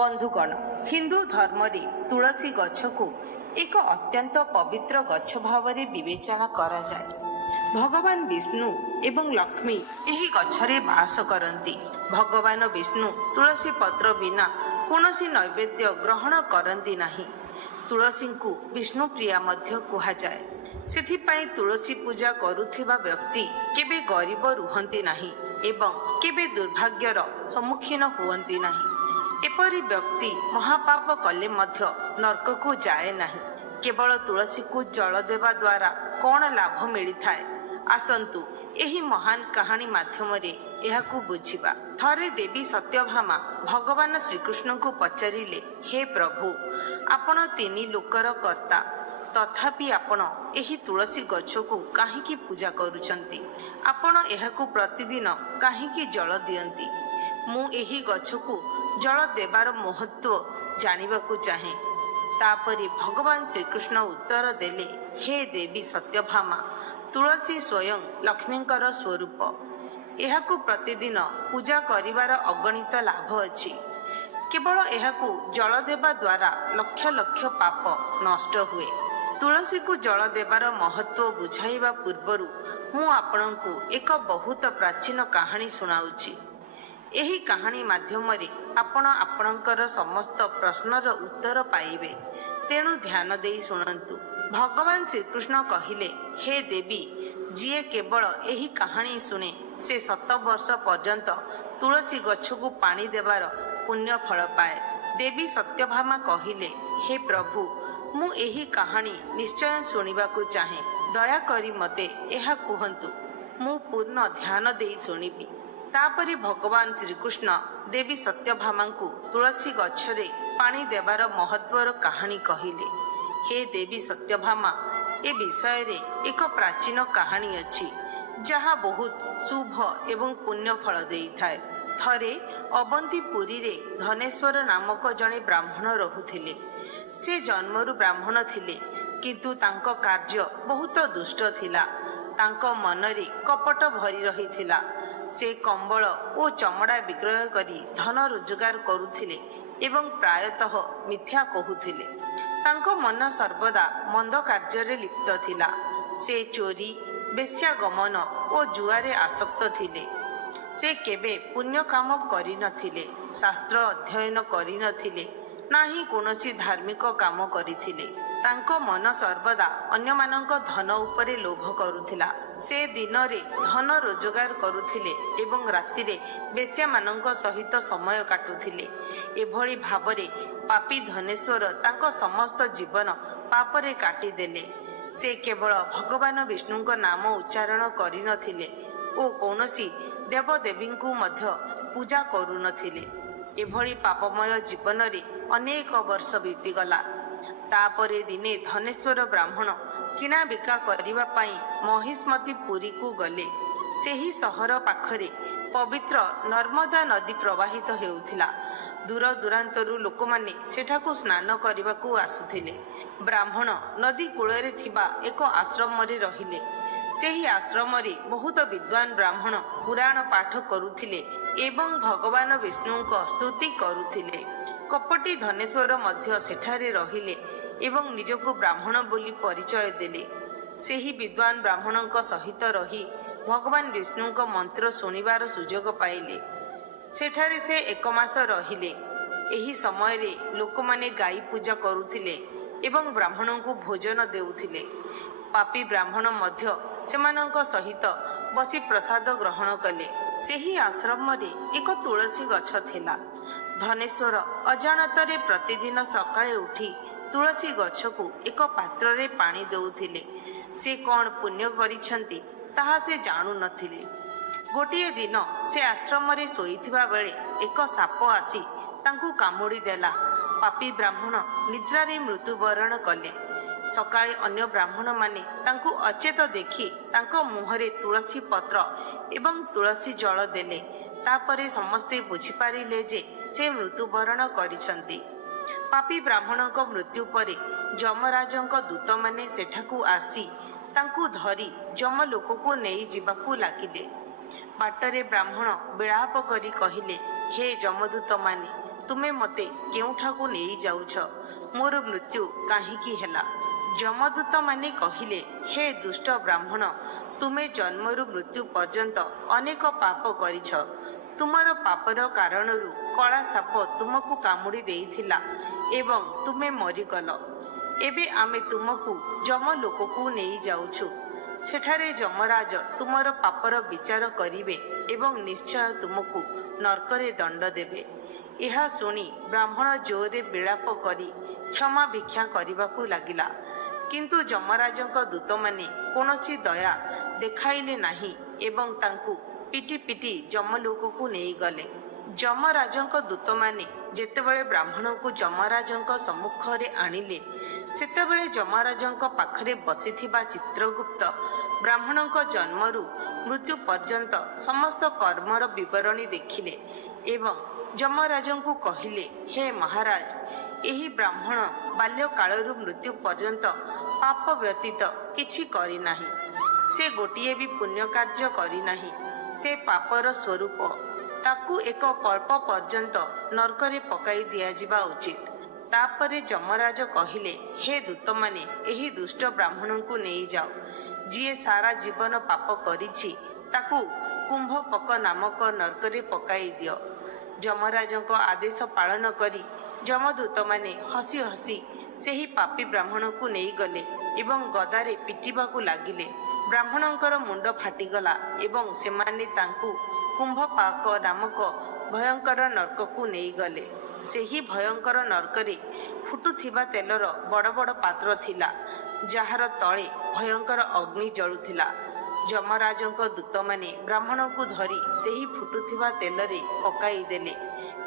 बंधुगण, हिंदू धर्म रे तुलसी गछ को एक अत्यंत पवित्र गछ भाव विवेचना करा जाए। भगवान विष्णु एवं लक्ष्मी यही गछरे बास करती। भगवान विष्णु तुलसी पत्र बिना कौनसी नैवेद्य ग्रहण करती नहीं। तुलसी को विष्णु प्रिया मध्य कहा जाए। सेथिपाई तुलसी पूजा करुथिबा व्यक्ति केबे गरीब रुहंती नहीं एवं केबे दुर्भाग्यर सम्मुखीन हुअंती नहीं। एपरी व्यक्ति महापाप कले मध्य नरक को जाए नहीं। केवल तुलसी को जल देवा द्वारा कौन लाभ मिलता है, आसंतु यही महान कहानी माध्यम एहाकु बुझिबा। थरे देवी सत्यभामा भगवान श्रीकृष्ण को पचारिले, हे प्रभु, आपण तीनी लोकर कर्ता, तथापि आपण एही तुलसी गछ को काहीकि पूजा करुचंती? आपण एहाकु प्रतिदिन काहीकि जल दियंती? मु एही गछ को जल देवार महत्व जानिबाकु चाहे। तापरि भगवान श्रीकृष्ण उत्तर देले, हे देवी सत्यभामा, तुलसी स्वयं लक्ष्मींकर स्वरूप। एहाकु प्रतिदिन पूजा करिवार अगणित लाभ अछि। केवल एहाकु जल देवा द्वारा लक्ष लक्ष पाप नष्ट हुए। तुलसी को जल देवार महत्व बुझाइबा पूर्वरु मु आपणଙ୍କୁ एक बहुत प्राचीन कहानी सुनाउछि। एही कहानी माध्यम आपण आपणकर समस्त प्रश्नर उत्तर पाइबे। तेणु ध्यान देई सुनंतु। भगवान श्रीकृष्ण कहिले, हे देवी, जिए केवल एही कहानी सुने से 7 वर्ष पर्यंत तुलसी गछ को पानी देवार पुण्य फल पाए। देवी सत्यभामा कहिले, हे प्रभु, मु एही कहानी निश्चय सुनिबाकु चाहे। दया करी मते एहा कुहंतु, मु पूर्ण ध्यान देई सुनिबी। तापरि भगवान श्रीकृष्ण देवी सत्यभामा को तुलसी गछरे पानी देवार महत्वर कहानी कहिले। हे देवी सत्यभामा, ए विषय रे एक प्राचीन कहानी अछि जहा बहुत शुभ एवं पुण्य फल देई थाए। थरे अवंतीपुरी रे धनेश्वर नामक जने ब्राह्मण रहुथिले। से जन्मरु ब्राह्मण थिले, किंतु तांको कार्य बहुत दुष्ट थिला। तांको मनरे कपट भरी रहिथिला। से कंबल और चमड़ा विक्रय करी धन रोजगार करुथिले एवं प्रायतः मिथ्या कहुथिले। तांको मन सर्वदा मंद कार्य लिप्त थिला। से चोरी, वेश्यागमन और जुआरे आसक्त थिले। से केबे पुण्य काम करि नथिले, शास्त्र अध्ययन करि नथिले, नाही कोनोसी धार्मिक काम करिथिले। तांको मन सर्वदा अन्य मानक धन उपरे लोभ करुथिला। से दिन रे धन रोजगार करुथिले एवं राति रे बेश्या मानक सहित समय काटुथिले। एभଳି भावरे पापी धनेश्वर तांको समस्त जीवन पापरे काटी देले। से केवल भगवान विष्णुଙ୍କ नाम उच्चारण करि नथिले ओ कौनसी देवदेवी को मध्य पूजा करू नथिले। एभଳି पापमय जीवन रे अनेक वर्ष बीतीगला। तापरे दिने धनेश्वर ब्राह्मण किणा बिका करिबा पाई महिष्मती पुरी को गले। सेही सहर पाखरे पवित्र नर्मदा नदी प्रवाहित हेउथिला। दूर दूरांतरु लोकमाने सेठाकु स्नान करिबाकु आसुथिले। ब्राह्मण नदी कूଳରେ थिबा एक आश्रम रे रहिले। सेही आश्रम रे बहुत विद्वान ब्राह्मण पुराण पाठ करुथिले एवं भगवान विष्णुଙ୍କ स्तुति करुथिले। कपटी धनेश्वर मध्य सेठारे रहिले एवं निजको ब्राह्मण बोली परिचय देले। सेही विद्वान ब्राह्मणଙ୍କ सहित रही भगवान विष्णुଙ୍କ मंत्र सुनिबार सुजोग पाइले। सेठारे से 1 मास रहिले। एही समय रे लोकमाने गाई पूजा करुथिले एवं ब्राह्मण को भोजन देउथिले। पापी ब्राह्मण मध्य सेमानଙ୍କ सहित बसी प्रसाद ग्रहण कले। सेही आश्रम रे एक तुलसी गछ थिला। धनेश्वर अजाणତରେ प्रतिदिन सकाळे उठी तुलसी गछ को एक पात्र रे पानी देउथिले। से कौन पुण्य करिछंती ताहा से जाणु नथिले। गोटिए दिन से आश्रम रे सोईथिबा बेले एक साप आसी तांकु कामुड़ी देला। पापी ब्राह्मण निद्रा रे मृत्युवरण कले। सकाळे अन्य ब्राह्मण माने तांकु अचेत देखि तांको मुहरे तुलसी पत्र एवं तुलसी जल देले। तापरे समस्ते बुझी पारिले जे से मृत्युवरण करिछंती। पापी ब्राह्मणक मृत्यु परे जमराजଙ୍କ दूत माने सेठाकु आसी तांकु धरी जमलोक को नहीं जिबाकु लागिले। बाटरे ब्राह्मण विलाप करी कहिले, हे जमदूत माने, ତୁମେ ମୋତେ କେଉଁଠାକୁ ନେଇ ଯାଉଛ? ମୋର ମୃତ୍ୟୁ କାହିଁକି ହେଲା? ଯମଦୂତମାନେ କହିଲେ, ହେ ଦୁଷ୍ଟ ବ୍ରାହ୍ମଣ, ତୁମେ ଜନ୍ମରୁ ମୃତ୍ୟୁ ପର୍ଯ୍ୟନ୍ତ ଅନେକ ପାପ କରିଛ। ତୁମର ପାପର କାରଣରୁ କଳା ସାପ ତୁମକୁ କାମୁଡ଼ି ଦେଇଥିଲା ଏବଂ ତୁମେ ମରିଗଲ। ଏବେ ଆମେ ତୁମକୁ ଯମଲୋକକୁ ନେଇ ଯାଉଛୁ। ସେଠାରେ ଯମରାଜ ତୁମର ପାପର ବିଚାର କରିବେ ଏବଂ ନିଶ୍ଚୟ ତୁମକୁ ନର୍କରେ ଦଣ୍ଡ ଦେବେ। ଏହା ଶୁଣି ବ୍ରାହ୍ମଣ ଜୋରରେ ବିଳାପ କରି କ୍ଷମା ଭିକ୍ଷା କରିବାକୁ ଲାଗିଲା। କିନ୍ତୁ ଯମରାଜଙ୍କ ଦୂତମାନେ କୌଣସି ଦୟା ଦେଖାଇଲେ ନାହିଁ ଏବଂ ତାଙ୍କୁ ପିଟି ପିଟି ଯମଲୋକକୁ ନେଇଗଲେ। ଯମରାଜଙ୍କ ଦୂତମାନେ ଯେତେବେଳେ ବ୍ରାହ୍ମଣକୁ ଯମରାଜଙ୍କ ସମ୍ମୁଖରେ ଆଣିଲେ, ସେତେବେଳେ ଯମରାଜଙ୍କ ପାଖରେ ବସିଥିବା ଚିତ୍ରଗୁପ୍ତ ବ୍ରାହ୍ମଣଙ୍କ ଜନ୍ମରୁ ମୃତ୍ୟୁ ପର୍ଯ୍ୟନ୍ତ ସମସ୍ତ କର୍ମର ବିବରଣୀ ଦେଖିଲେ ଏବଂ ଯମରାଜଙ୍କୁ କହିଲେ, ହେ ମହାରାଜ, ଏହି ବ୍ରାହ୍ମଣ ବାଲ୍ୟକାଳରୁ ମୃତ୍ୟୁ ପର୍ଯ୍ୟନ୍ତ ପାପ ବ୍ୟତୀତ କିଛି କରିନାହିଁ। ସେ ଗୋଟିଏ ବି ପୁଣ୍ୟ କାର୍ଯ୍ୟ କରିନାହିଁ। ସେ ପାପର ସ୍ୱରୂପ। ତାକୁ ଏକ କଳ୍ପ ପର୍ଯ୍ୟନ୍ତ ନର୍କରେ ପକାଇ ଦିଆଯିବା ଉଚିତ। ତାପରେ ଯମରାଜ କହିଲେ, ହେ ଦୂତମାନେ, ଏହି ଦୁଷ୍ଟ ବ୍ରାହ୍ମଣଙ୍କୁ ନେଇଯାଅ। ଯିଏ ସାରା ଜୀବନ ପାପ କରିଛି ତାକୁ କୁମ୍ଭପକ ନାମକ ନର୍କରେ ପକାଇ ଦିଅ। ଯମରାଜଙ୍କ ଆଦେଶ ପାଳନ କରି ଯମଦୂତମାନେ ହସି ହସି ସେହି ପାପୀ ବ୍ରାହ୍ମଣକୁ ନେଇଗଲେ ଏବଂ ଗଦାରେ ପିଟିବାକୁ ଲାଗିଲେ। ବ୍ରାହ୍ମଣଙ୍କର ମୁଣ୍ଡ ଫାଟିଗଲା ଏବଂ ସେମାନେ ତାଙ୍କୁ କୁମ୍ଭପାକ ନାମକ ଭୟଙ୍କର ନର୍କକୁ ନେଇଗଲେ। ସେହି ଭୟଙ୍କର ନର୍କରେ ଫୁଟୁଥିବା ତେଲର ବଡ଼ ବଡ଼ ପାତ୍ର ଥିଲା, ଯାହାର ତଳେ ଭୟଙ୍କର ଅଗ୍ନି ଜଳୁଥିଲା। ଯମରାଜଙ୍କ ଦୂତମାନେ ବ୍ରାହ୍ମଣକୁ ଧରି ସେହି ଫୁଟୁଥିବା ତେଲରେ ପକାଇ ଦେଲେ।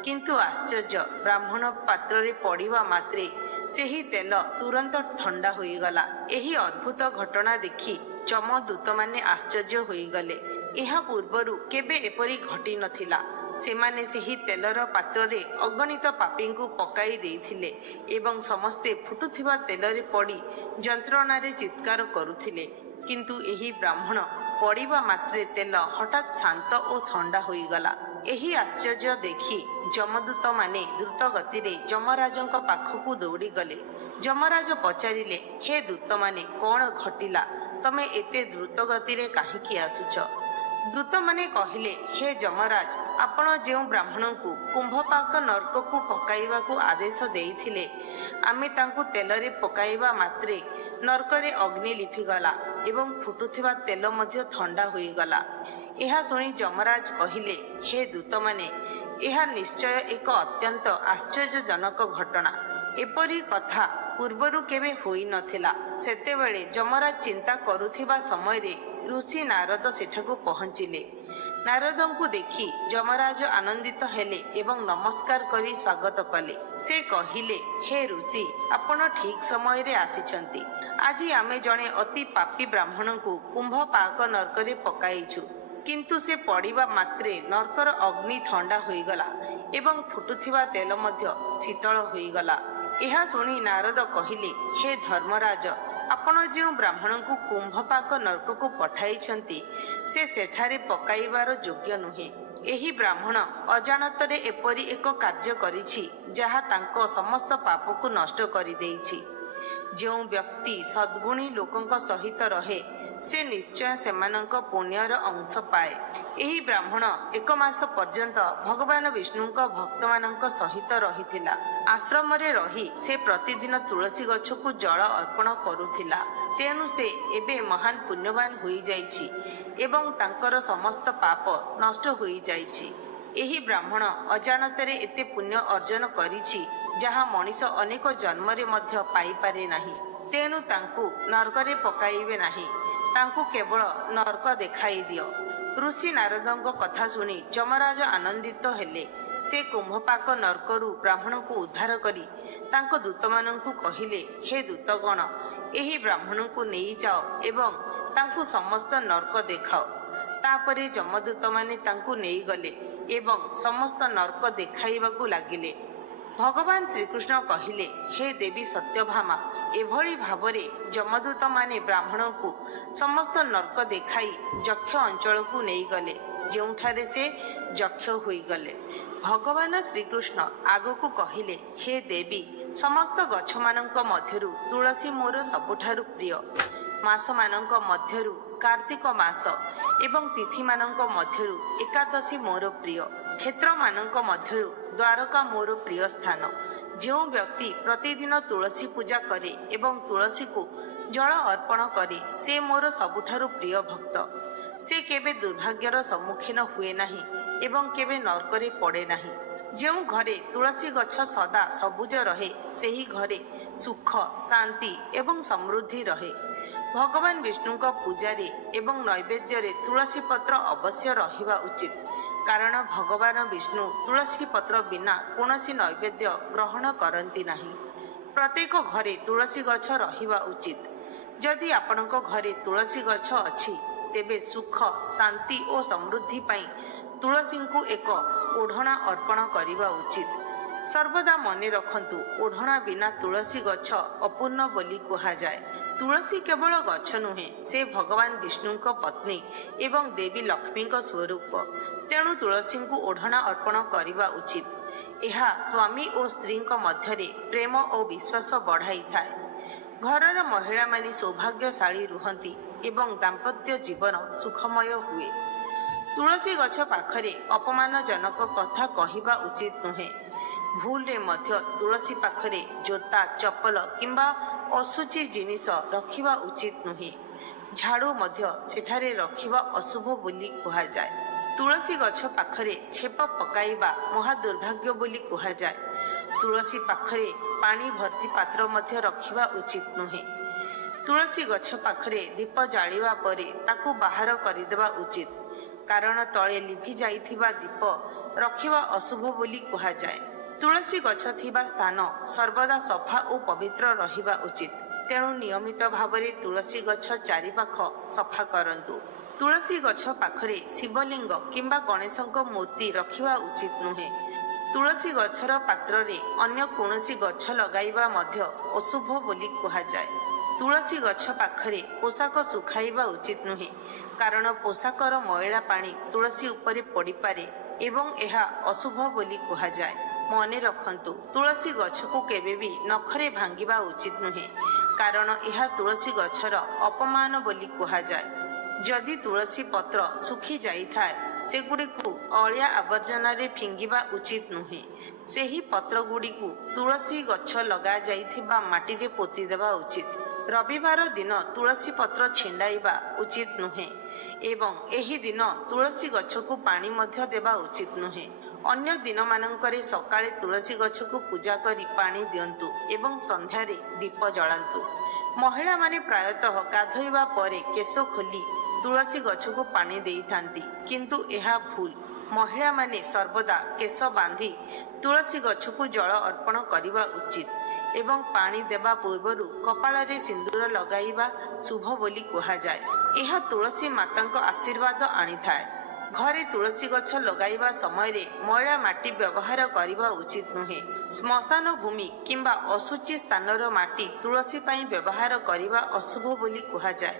କିନ୍ତୁ ଆଶ୍ଚର୍ଯ୍ୟ, ବ୍ରାହ୍ମଣ ପାତ୍ରରେ ପଡ଼ିବା ମାତ୍ରେ ସେହି ତେଲ ତୁରନ୍ତ ଥଣ୍ଡା ହୋଇଗଲା। ଏହି ଅଦ୍ଭୁତ ଘଟଣା ଦେଖି ଯମଦୂତମାନେ ଆଶ୍ଚର୍ଯ୍ୟ ହୋଇଗଲେ। ଏହା ପୂର୍ବରୁ କେବେ ଏପରି ଘଟିନଥିଲା। ସେମାନେ ସେହି ତେଲର ପାତ୍ରରେ ଅଗଣିତ ପାପୀଙ୍କୁ ପକାଇ ଦେଇଥିଲେ ଏବଂ ସମସ୍ତେ ଫୁଟୁଥିବା ତେଲରେ ପଡ଼ି ଯନ୍ତ୍ରଣାରେ ଚିତ୍କାର କରୁଥିଲେ। କିନ୍ତୁ ଏହି ବ୍ରାହ୍ମଣ ପଡ଼ିବା ମାତ୍ରେ ତେଲ ହଠାତ୍ ଶାନ୍ତ ଓ ଥଣ୍ଡା ହୋଇଗଲା। ଏହି ଆଶ୍ଚର୍ଯ୍ୟ ଦେଖି ଯମଦୂତମାନେ ଦ୍ରୁତ ଗତିରେ ଯମରାଜଙ୍କ ପାଖକୁ ଦୌଡ଼ିଗଲେ। ଯମରାଜ ପଚାରିଲେ, ହେ ଦୂତମାନେ, କ'ଣ ଘଟିଲା? ତମେ ଏତେ ଦ୍ରୁତ ଗତିରେ କାହିଁକି ଆସୁଛ? ଦୂତମାନେ କହିଲେ, ହେ ଯମରାଜ, ଆପଣ ଯେଉଁ ବ୍ରାହ୍ମଣଙ୍କୁ କୁମ୍ଭପାକ ନର୍କକୁ ପକାଇବାକୁ ଆଦେଶ ଦେଇଥିଲେ, ଆମେ ତାଙ୍କୁ ତେଲରେ ପକାଇବା ମାତ୍ରେ ନର୍କରେ ଅଗ୍ନି ଲିଭିଗଲା ଏବଂ ଫୁଟୁଥିବା ତେଲ ମଧ୍ୟ ଥଣ୍ଡା ହୋଇଗଲା। ଏହା ଶୁଣି ଯମରାଜ କହିଲେ, ହେ ଦୂତମାନେ, ଏହା ନିଶ୍ଚୟ ଏକ ଅତ୍ୟନ୍ତ ଆଶ୍ଚର୍ଯ୍ୟଜନକ ଘଟଣା। ଏପରି କଥା ପୂର୍ବରୁ କେବେ ହୋଇନଥିଲା। ସେତେବେଳେ ଯମରାଜ ଚିନ୍ତା କରୁଥିବା ସମୟରେ ଋଷି ନାରଦ ସେଠାକୁ ପହଞ୍ଚିଲେ। ନାରଦଙ୍କୁ ଦେଖି ଯମରାଜ ଆନନ୍ଦିତ ହେଲେ ଏବଂ ନମସ୍କାର କରି ସ୍ୱାଗତ କଲେ। ସେ କହିଲେ, ହେ ଋଷି, ଆପଣ ଠିକ୍ ସମୟରେ ଆସିଛନ୍ତି। ଆଜି ଆମେ ଜଣେ ଅତି ପାପୀ ବ୍ରାହ୍ମଣଙ୍କୁ କୁମ୍ଭପାକ ନର୍କରେ ପକାଇଛୁ। କିନ୍ତୁ ସେ ପଡ଼ିବା ମାତ୍ରେ ନର୍କର ଅଗ୍ନି ଥଣ୍ଡା ହୋଇଗଲା ଏବଂ ଫୁଟୁଥିବା ତେଲ ମଧ୍ୟ ଶୀତଳ ହୋଇଗଲା। ଏହା ଶୁଣି ନାରଦ କହିଲେ, ହେ ଧର୍ମରାଜ, ଆପଣ ଯେଉଁ ବ୍ରାହ୍ମଣଙ୍କୁ କୁମ୍ଭପାକ ନର୍କକୁ ପଠାଇଛନ୍ତି, ସେ ସେଠାରେ ପକାଇବାର ଯୋଗ୍ୟ ନୁହେଁ। ଏହି ବ୍ରାହ୍ମଣ ଅଜାଣତରେ ଏପରି ଏକ କାର୍ଯ୍ୟ କରିଛି ଯାହା ତାଙ୍କ ସମସ୍ତ ପାପକୁ ନଷ୍ଟ କରିଦେଇଛି। ଯେଉଁ ବ୍ୟକ୍ତି ସଦ୍ଗୁଣୀ ଲୋକଙ୍କ ସହିତ ରହେ, ସେ ନିଶ୍ଚୟ ସେମାନଙ୍କ ପୁଣ୍ୟର ଅଂଶ ପାଏ। ଏହି ବ୍ରାହ୍ମଣ 1 ମାସ ପର୍ଯ୍ୟନ୍ତ ଭଗବାନ ବିଷ୍ଣୁଙ୍କ ଭକ୍ତମାନଙ୍କ ସହିତ ରହିଥିଲା। ଆଶ୍ରମରେ ରହି ସେ ପ୍ରତିଦିନ ତୁଳସୀ ଗଛକୁ ଜଳ ଅର୍ପଣ କରୁଥିଲା। ତେଣୁ ସେ ଏବେ ମହାନ ପୁଣ୍ୟବାନ ହୋଇଯାଇଛି ଏବଂ ତାଙ୍କର ସମସ୍ତ ପାପ ନଷ୍ଟ ହୋଇଯାଇଛି। ଏହି ବ୍ରାହ୍ମଣ ଅଜାଣତରେ ଏତେ ପୁଣ୍ୟ ଅର୍ଜନ କରିଛି ଯାହା ମଣିଷ ଅନେକ ଜନ୍ମରେ ମଧ୍ୟ ପାଇପାରେ ନାହିଁ। ତେଣୁ ତାଙ୍କୁ ନର୍କରେ ପକାଇବେ ନାହିଁ। ତାଙ୍କୁ କେବଳ ନର୍କ ଦେଖାଇ ଦିଅ। ଋଷି ନାରଦଙ୍କ କଥା ଶୁଣି ଯମରାଜ ଆନନ୍ଦିତ ହେଲେ। ସେ କୁମ୍ଭପାକ ନର୍କରୁ ବ୍ରାହ୍ମଣକୁ ଉଦ୍ଧାର କରି ତାଙ୍କ ଦୂତମାନଙ୍କୁ କହିଲେ, ହେ ଦୂତଗଣ, ଏହି ବ୍ରାହ୍ମଣଙ୍କୁ ନେଇଯାଅ ଏବଂ ତାଙ୍କୁ ସମସ୍ତ ନର୍କ ଦେଖାଅ। ତାପରେ ଯମଦୂତମାନେ ତାଙ୍କୁ ନେଇଗଲେ ଏବଂ ସମସ୍ତ ନର୍କ ଦେଖାଇବାକୁ ଲାଗିଲେ। ଭଗବାନ ଶ୍ରୀକୃଷ୍ଣ କହିଲେ, ହେ ଦେବୀ ସତ୍ୟଭାମା, ଏଭଳି ଭାବରେ ଯମଦୂତମାନେ ବ୍ରାହ୍ମଣଙ୍କୁ ସମସ୍ତ ନର୍କ ଦେଖାଇ ଯକ୍ଷ ଅଞ୍ଚଳକୁ ନେଇଗଲେ। ଯେଉଁଠାରେ ସେ ଯକ୍ଷ ହୋଇଗଲେ। ଭଗବାନ ଶ୍ରୀକୃଷ୍ଣ ଆଗକୁ କହିଲେ, ହେ ଦେବୀ, ସମସ୍ତ ଗଛମାନଙ୍କ ମଧ୍ୟରୁ ତୁଳସୀ ମୋର ସବୁଠାରୁ ପ୍ରିୟ। ମାସମାନଙ୍କ ମଧ୍ୟରୁ କାର୍ତ୍ତିକ ମାସ ଏବଂ ତିଥିମାନଙ୍କ ମଧ୍ୟରୁ ଏକାଦଶୀ ମୋର ପ୍ରିୟ। କ୍ଷେତ୍ରମାନଙ୍କ ମଧ୍ୟରୁ ଦ୍ୱାରକା ମୋର ପ୍ରିୟ ସ୍ଥାନ। ଯେଉଁ ବ୍ୟକ୍ତି ପ୍ରତିଦିନ ତୁଳସୀ ପୂଜା କରେ ଏବଂ ତୁଳସୀକୁ ଜଳ ଅର୍ପଣ କରେ, ସେ ମୋର ସବୁଠାରୁ ପ୍ରିୟ ଭକ୍ତ। ସେ କେବେ ଦୁର୍ଭାଗ୍ୟର ସମ୍ମୁଖୀନ ହୁଏ ନାହିଁ ଏବଂ କେବେ ନର୍କରେ ପଡ଼େ ନାହିଁ। ଯେଉଁ ଘରେ ତୁଳସୀ ଗଛ ସଦା ସବୁଜ ରହେ, ସେହି ଘରେ ସୁଖ, ଶାନ୍ତି ଏବଂ ସମୃଦ୍ଧି ରହେ। ଭଗବାନ ବିଷ୍ଣୁଙ୍କ ପୂଜାରେ ଏବଂ ନୈବେଦ୍ୟରେ ତୁଳସୀ ପତ୍ର ଅବଶ୍ୟ ରହିବା ଉଚିତ, କାରଣ ଭଗବାନ ବିଷ୍ଣୁ ତୁଳସୀ ପତ୍ର ବିନା କୌଣସି ନୈବେଦ୍ୟ ଗ୍ରହଣ କରନ୍ତି ନାହିଁ। ପ୍ରତ୍ୟେକ ଘରେ ତୁଳସୀ ଗଛ ରହିବା ଉଚିତ। ଯଦି ଆପଣଙ୍କ ଘରେ ତୁଳସୀ ଗଛ ଅଛି, ତେବେ ସୁଖ, ଶାନ୍ତି ଓ ସମୃଦ୍ଧି ପାଇଁ ତୁଳସୀଙ୍କୁ ଏକ ଓଢ଼ଣା ଅର୍ପଣ କରିବା ଉଚିତ। ସର୍ବଦା ମନେ ରଖନ୍ତୁ, ଓଢ଼ଣା ବିନା ତୁଳସୀ ଗଛ ଅପୂର୍ଣ୍ଣ ବୋଲି କୁହାଯାଏ। ତୁଳସୀ କେବଳ ଗଛ ନୁହେଁ, ସେ ଭଗବାନ ବିଷ୍ଣୁଙ୍କ ପତ୍ନୀ ଏବଂ ଦେବୀ ଲକ୍ଷ୍ମୀଙ୍କ ସ୍ୱରୂପ। ତେଣୁ ତୁଳସୀଙ୍କୁ ଓଢ଼ଣା ଅର୍ପଣ କରିବା ଉଚିତ। ଏହା ସ୍ୱାମୀ ଓ ସ୍ତ୍ରୀଙ୍କ ମଧ୍ୟରେ ପ୍ରେମ ଓ ବିଶ୍ୱାସ ବଢ଼ାଇଥାଏ। ଘରର ମହିଳାମାନେ ସୌଭାଗ୍ୟଶାଳୀ ରୁହନ୍ତି ଏବଂ ଦାମ୍ପତ୍ୟ ଜୀବନ ସୁଖମୟ ହୁଏ। ତୁଳସୀ ଗଛ ପାଖରେ ଅପମାନଜନକ କଥା କହିବା ଉଚିତ ନୁହେଁ। ଭୁଲରେ ମଧ୍ୟ ତୁଳସୀ ପାଖରେ ଜୋତା, ଚପଲ କିମ୍ବା ଅଶୁଚି ଜିନିଷ ରଖିବା ଉଚିତ ନୁହେଁ। ଝାଡ଼ୁ ମଧ୍ୟ ସେଠାରେ ରଖିବା ଅଶୁଭ ବୋଲି କୁହାଯାଏ। ତୁଳସୀ ଗଛ ପାଖରେ ଛେପ ପକାଇବା ମହାଦୁର୍ଭାଗ୍ୟ ବୋଲି କୁହାଯାଏ। ତୁଳସୀ ପାଖରେ ପାଣି ଭର୍ତ୍ତି ପାତ୍ର ମଧ୍ୟ ରଖିବା ଉଚିତ ନୁହେଁ। ତୁଳସୀ ଗଛ ପାଖରେ ଦୀପ ଜାଳିବା ପରେ ତାକୁ ବାହାର କରିଦେବା ଉଚିତ, କାରଣ ତଳେ ଲିଭି ଯାଇଥିବା ଦୀପ ରଖିବା ଅଶୁଭ ବୋଲି କୁହାଯାଏ। ତୁଳସୀ ଗଛ ଥିବା ସ୍ଥାନ ସର୍ବଦା ସଫା ଓ ପବିତ୍ର ରହିବା ଉଚିତ। ତେଣୁ ନିୟମିତ ଭାବରେ ତୁଳସୀ ଗଛ ଚାରିପାଖ ସଫା କରନ୍ତୁ। ତୁଳସୀ ଗଛ ପାଖରେ ଶିବଲିଙ୍ଗ କିମ୍ବା ଗଣେଶଙ୍କ ମୂର୍ତ୍ତି ରଖିବା ଉଚିତ ନୁହେଁ। ତୁଳସୀ ଗଛର ପାତ୍ରରେ ଅନ୍ୟ କୌଣସି ଗଛ ଲଗାଇବା ମଧ୍ୟ ଅଶୁଭ ବୋଲି କୁହାଯାଏ। ତୁଳସୀ ଗଛ ପାଖରେ ପୋଷାକ ଶୁଖାଇବା ଉଚିତ ନୁହେଁ, କାରଣ ପୋଷାକର ମଇଳା ପାଣି ତୁଳସୀ ଉପରେ ପଡ଼ିପାରେ ଏବଂ ଏହା ଅଶୁଭ ବୋଲି କୁହାଯାଏ। ମନେ ରଖନ୍ତୁ, ତୁଳସୀ ଗଛକୁ କେବେ ବି ନଖରେ ଭାଙ୍ଗିବା ଉଚିତ ନୁହେଁ, କାରଣ ଏହା ତୁଳସୀ ଗଛର ଅପମାନ ବୋଲି କୁହାଯାଏ। ଯଦି ତୁଳସୀ ପତ୍ର ଶୁଖି ଯାଇଥାଏ, ସେଗୁଡ଼ିକୁ ଅଳିଆ ଆବର୍ଜନାରେ ଫିଙ୍ଗିବା ଉଚିତ ନୁହେଁ। ସେହି ପତ୍ରଗୁଡ଼ିକୁ ତୁଳସୀ ଗଛ ଲଗାଯାଇଥିବା ମାଟିରେ ପୋତିଦେବା ଉଚିତ। ରବିବାର ଦିନ ତୁଳସୀ ପତ୍ର ଛିଣ୍ଡାଇବା ଉଚିତ ନୁହେଁ ଏବଂ ଏହି ଦିନ ତୁଳସୀ ଗଛକୁ ପାଣି ମଧ୍ୟ ଦେବା ଉଚିତ ନୁହେଁ। ଅନ୍ୟ ଦିନମାନଙ୍କରେ ସକାଳେ ତୁଳସୀ ଗଛକୁ ପୂଜା କରି ପାଣି ଦିଅନ୍ତୁ ଏବଂ ସନ୍ଧ୍ୟାରେ ଦୀପ ଜଳାନ୍ତୁ। ମହିଳାମାନେ ପ୍ରାୟତଃ ଗାଧୋଇବା ପରେ କେଶ ଖୋଲି ତୁଳସୀ ଗଛକୁ ପାଣି ଦେଇଥାନ୍ତି, କିନ୍ତୁ ଏହା ଭୁଲ। ମହିଳାମାନେ ସର୍ବଦା କେଶ ବାନ୍ଧି ତୁଳସୀ ଗଛକୁ ଜଳ ଅର୍ପଣ କରିବା ଉଚିତ ଏବଂ ପାଣି ଦେବା ପୂର୍ବରୁ କପାଳରେ ସିନ୍ଦୁର ଲଗାଇବା ଶୁଭ ବୋଲି କୁହାଯାଏ। ଏହା ତୁଳସୀ ମାତାଙ୍କ ଆଶୀର୍ବାଦ ଆଣିଥାଏ। ଘରେ ତୁଳସୀ ଗଛ ଲଗାଇବା ସମୟରେ ମଇଳା ମାଟି ବ୍ୟବହାର କରିବା ଉଚିତ ନୁହେଁ। ଶ୍ମଶାନ ଭୂମି କିମ୍ବା ଅଶୁଚି ସ୍ଥାନର ମାଟି ତୁଳସୀ ପାଇଁ ବ୍ୟବହାର କରିବା ଅଶୁଭ ବୋଲି କୁହାଯାଏ।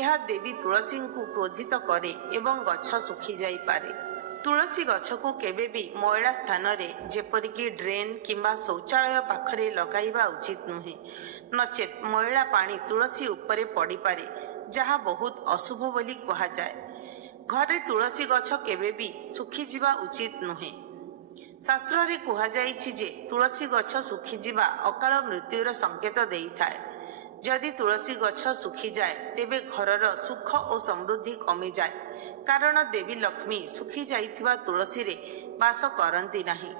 ଏହା ଦେବୀ ତୁଳସୀଙ୍କୁ କ୍ରୋଧିତ କରେ ଏବଂ ଗଛ ଶୁଖିଯାଇପାରେ। ତୁଳସୀ ଗଛକୁ କେବେ ବି ମଇଳା ସ୍ଥାନରେ, ଯେପରିକି ଡ୍ରେନ୍ କିମ୍ବା ଶୌଚାଳୟ ପାଖରେ ଲଗାଇବା ଉଚିତ ନୁହେଁ, ନଚେତ୍ ମଇଳା ପାଣି ତୁଳସୀ ଉପରେ ପଡ଼ିପାରେ, ଯାହା ବହୁତ ଅଶୁଭ ବୋଲି କୁହାଯାଏ। ଘରେ ତୁଳସୀ ଗଛ କେବେ ବି ଶୁଖିଯିବା ଉଚିତ ନୁହେଁ। ଶାସ୍ତ୍ରରେ କୁହାଯାଇଛି ଯେ ତୁଳସୀ ଗଛ ଶୁଖିଯିବା ଅକାଳ ମୃତ୍ୟୁର ସଂକେତ ଦେଇଥାଏ। ଯଦି ତୁଳସୀ ଗଛ ଶୁଖିଯାଏ, ତେବେ ଘରର ସୁଖ ଓ ସମୃଦ୍ଧି କମିଯାଏ, କାରଣ ଦେବୀ ଲକ୍ଷ୍ମୀ ଶୁଖିଯାଇଥିବା ତୁଳସୀରେ ବାସ କରନ୍ତି ନାହିଁ।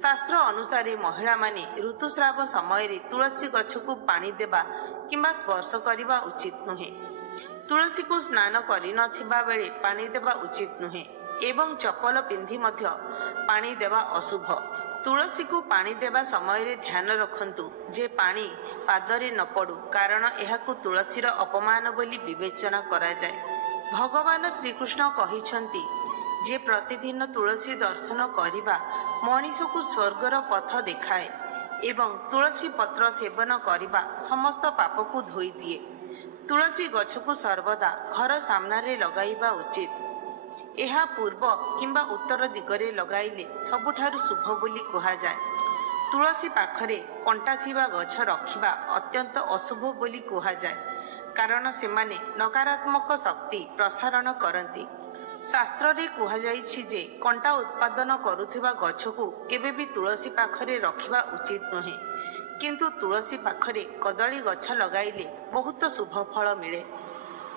ଶାସ୍ତ୍ର ଅନୁସାରେ ମହିଳାମାନେ ଋତୁସ୍ରାବ ସମୟରେ ତୁଳସୀ ଗଛକୁ ପାଣି ଦେବା କିମ୍ବା ସ୍ପର୍ଶ କରିବା ଉଚିତ ନୁହେଁ। ତୁଳସୀକୁ ସ୍ନାନ କରିନଥିବା ବେଳେ ପାଣି ଦେବା ଉଚିତ ନୁହେଁ ଏବଂ ଚପଲ ପିନ୍ଧି ମଧ୍ୟ ପାଣି ଦେବା ଅଶୁଭ। ତୁଳସୀକୁ ପାଣି ଦେବା ସମୟରେ ଧ୍ୟାନ ରଖନ୍ତୁ ଯେ ପାଣି ପାଦରେ ନ ପଡ଼ୁ, କାରଣ ଏହାକୁ ତୁଳସୀର ଅପମାନ ବୋଲି ବିବେଚନା କରାଯାଏ। ଭଗବାନ ଶ୍ରୀକୃଷ୍ଣ କହିଛନ୍ତି ଯେ ପ୍ରତିଦିନ ତୁଳସୀ ଦର୍ଶନ କରିବା ମଣିଷକୁ ସ୍ୱର୍ଗର ପଥ ଦେଖାଏ ଏବଂ ତୁଳସୀ ପତ୍ର ସେବନ କରିବା ସମସ୍ତ ପାପକୁ ଧୋଇଦିଏ। ତୁଳସୀ ଗଛକୁ ସର୍ବଦା ଘର ସାମ୍ନାରେ ଲଗାଇବା ଉଚିତ। ଏହା ପୂର୍ବ କିମ୍ବା ଉତ୍ତର ଦିଗରେ ଲଗାଇଲେ ସବୁଠାରୁ ଶୁଭ ବୋଲି କୁହାଯାଏ। ତୁଳସୀ ପାଖରେ କଣ୍ଟା ଥିବା ଗଛ ରଖିବା ଅତ୍ୟନ୍ତ ଅଶୁଭ ବୋଲି କୁହାଯାଏ, କାରଣ ସେମାନେ ନକାରାତ୍ମକ ଶକ୍ତି ପ୍ରସାରଣ କରନ୍ତି। ଶାସ୍ତ୍ରରେ କୁହାଯାଇଛି ଯେ କଣ୍ଟା ଉତ୍ପାଦନ କରୁଥିବା ଗଛକୁ କେବେ ବି ତୁଳସୀ ପାଖରେ ରଖିବା ଉଚିତ ନୁହେଁ, କିନ୍ତୁ ତୁଳସୀ ପାଖରେ କଦଳୀ ଗଛ ଲଗାଇଲେ ବହୁତ ଶୁଭ ଫଳ ମିଳେ।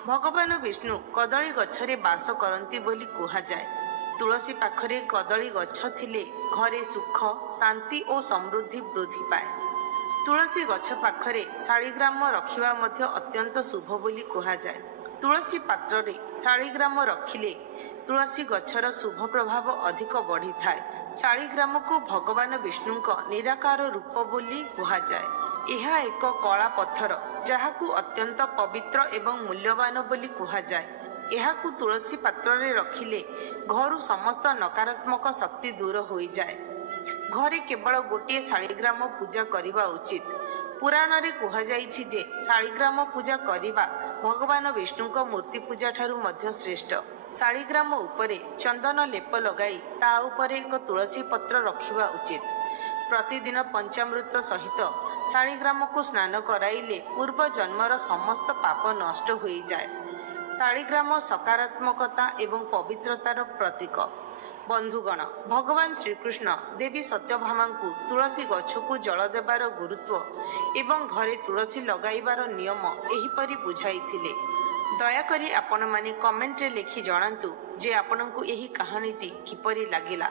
ଭଗବାନ ବିଷ୍ଣୁ କଦଳୀ ଗଛରେ ବାସ କରନ୍ତି ବୋଲି କୁହାଯାଏ। ତୁଳସୀ ପାଖରେ କଦଳୀ ଗଛ ଥିଲେ ଘରେ ସୁଖ, ଶାନ୍ତି ଓ ସମୃଦ୍ଧି ବୃଦ୍ଧି ପାଏ। ତୁଳସୀ ଗଛ ପାଖରେ ଶାଳିଗ୍ରାମ ରଖିବା ମଧ୍ୟ ଅତ୍ୟନ୍ତ ଶୁଭ ବୋଲି କୁହାଯାଏ। ତୁଳସୀ ପାତ୍ରରେ ଶାଳିଗ୍ରାମ ରଖିଲେ ତୁଳସୀ ଗଛର ଶୁଭ ପ୍ରଭାବ ଅଧିକ ବଢ଼ିଥାଏ। ଶାଳିଗ୍ରାମକୁ ଭଗବାନ ବିଷ୍ଣୁଙ୍କ ନିରାକାର ରୂପ ବୋଲି କୁହାଯାଏ। ଏହା ଏକ କଳା ପଥର, ଯାହାକୁ ଅତ୍ୟନ୍ତ ପବିତ୍ର ଏବଂ ମୂଲ୍ୟବାନ ବୋଲି କୁହାଯାଏ। ଏହାକୁ ତୁଳସୀ ପାତ୍ରରେ ରଖିଲେ ଘରୁ ସମସ୍ତ ନକାରାତ୍ମକ ଶକ୍ତି ଦୂର ହୋଇଯାଏ। ଘରେ କେବଳ ଗୋଟିଏ ଶାଳିଗ୍ରାମ ପୂଜା କରିବା ଉଚିତ। ପୁରାଣରେ କୁହାଯାଇଛି ଯେ ଶାଳିଗ୍ରାମ ପୂଜା କରିବା ଭଗବାନ ବିଷ୍ଣୁଙ୍କ ମୂର୍ତ୍ତି ପୂଜା ଠାରୁ ମଧ୍ୟ ଶ୍ରେଷ୍ଠ। ଶାଳିଗ୍ରାମ ଉପରେ ଚନ୍ଦନ ଲେପ ଲଗାଇ ତା ଉପରେ ଏକ ତୁଳସୀ ପତ୍ର ରଖିବା ଉଚିତ। ପ୍ରତିଦିନ ପଞ୍ଚାମୃତ ସହିତ ଶାଳିଗ୍ରାମକୁ ସ୍ନାନ କରାଇଲେ ପୂର୍ବ ଜନ୍ମର ସମସ୍ତ ପାପ ନଷ୍ଟ ହୋଇଯାଏ। ଶାଳିଗ୍ରାମ ସକାରାତ୍ମକତା ଏବଂ ପବିତ୍ରତାର ପ୍ରତୀକ। ବନ୍ଧୁଗଣ, ଭଗବାନ ଶ୍ରୀକୃଷ୍ଣ ଦେବୀ ସତ୍ୟଭାମାଙ୍କୁ ତୁଳସୀ ଗଛକୁ ଜଳ ଦେବାର ଗୁରୁତ୍ୱ ଏବଂ ଘରେ ତୁଳସୀ ଲଗାଇବାର ନିୟମ ଏହିପରି ବୁଝାଇଥିଲେ। ଦୟାକରି ଆପଣମାନେ କମେଣ୍ଟରେ ଲେଖି ଜଣାନ୍ତୁ ଯେ ଆପଣଙ୍କୁ ଏହି କାହାଣୀଟି କିପରି ଲାଗିଲା।